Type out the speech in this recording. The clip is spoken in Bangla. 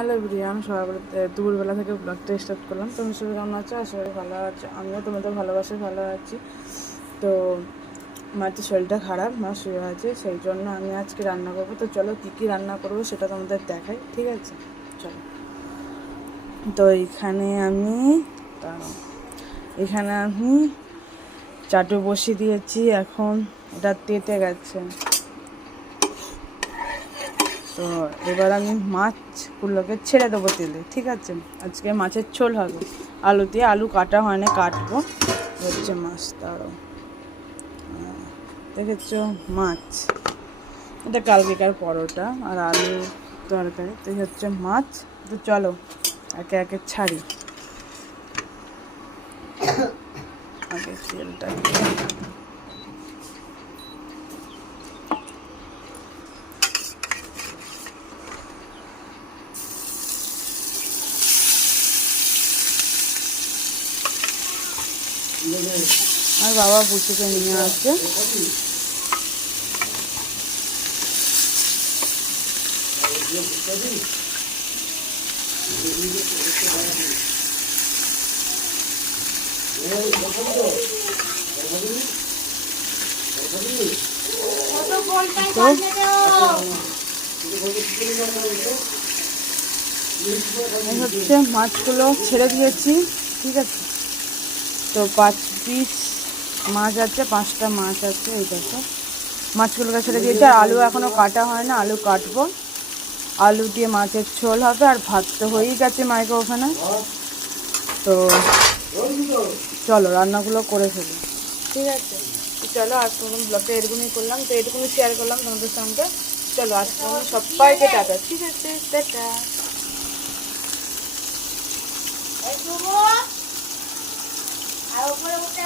হ্যালো এভরিওয়ান, সবাই দুপুরবেলা থেকে ব্লগটা স্টার্ট করলাম। তুমি সবাই কেমন আছো? আশা করি ভালো আছো। আমিও তোমাদের ভালোবাসায় ভালো আছি। তো মার তো শরীরটা খারাপ, মা শুয়ে আছে, সেই জন্য আমি আজকে রান্না করবো। তো চলো কী কী রান্না করবো সেটা তোমাদের দেখাই, ঠিক আছে? চলো। তো এখানে আমি চাটু বসিয়ে দিয়েছি, এখন এটা তেতে গেছে। তো এবার আমি মাছগুলোকে ছেড়ে দেবো তেলে, ঠিক আছে? আজকে মাছের ঝোল হবে, আলু দিয়ে। আলু কাটা হয় না, কাটবো। হচ্ছে মাছ, তারও দেখেছো মাছ, এটা কালকেকার পরোটা আর আলু তরকারি। তো হচ্ছে মাছ। তো চলো একে একে ছাড়ি। আগে তেলটা আর বাবা বুঝতে নিয়ে আসছে। হচ্ছে মাছগুলো ছেড়ে দিয়েছি, ঠিক আছে? তো 5 পিস মাছ আছে, 5টা মাছ আছে। এই দেখো মাছগুলোকে ছেড়ে দিয়েছি। আর আলু এখনও কাটা হয় না, আলু কাটবো। আলু দিয়ে মাছের ঝোল হবে। আর ভাত তো হয়েই গেছে মাইক্রো ওভেনে। তো চলো রান্নাগুলো করে ফেলি, ঠিক আছে? তো চলো, আজ প্রথম ব্লগটা এরকমই করলাম, তো এটুকুনি শেয়ার করলাম তোমাদের সঙ্গে। চলো আজ সবাইকে টাটা, ঠিক আছে? টাটা। আর উপরে উঠে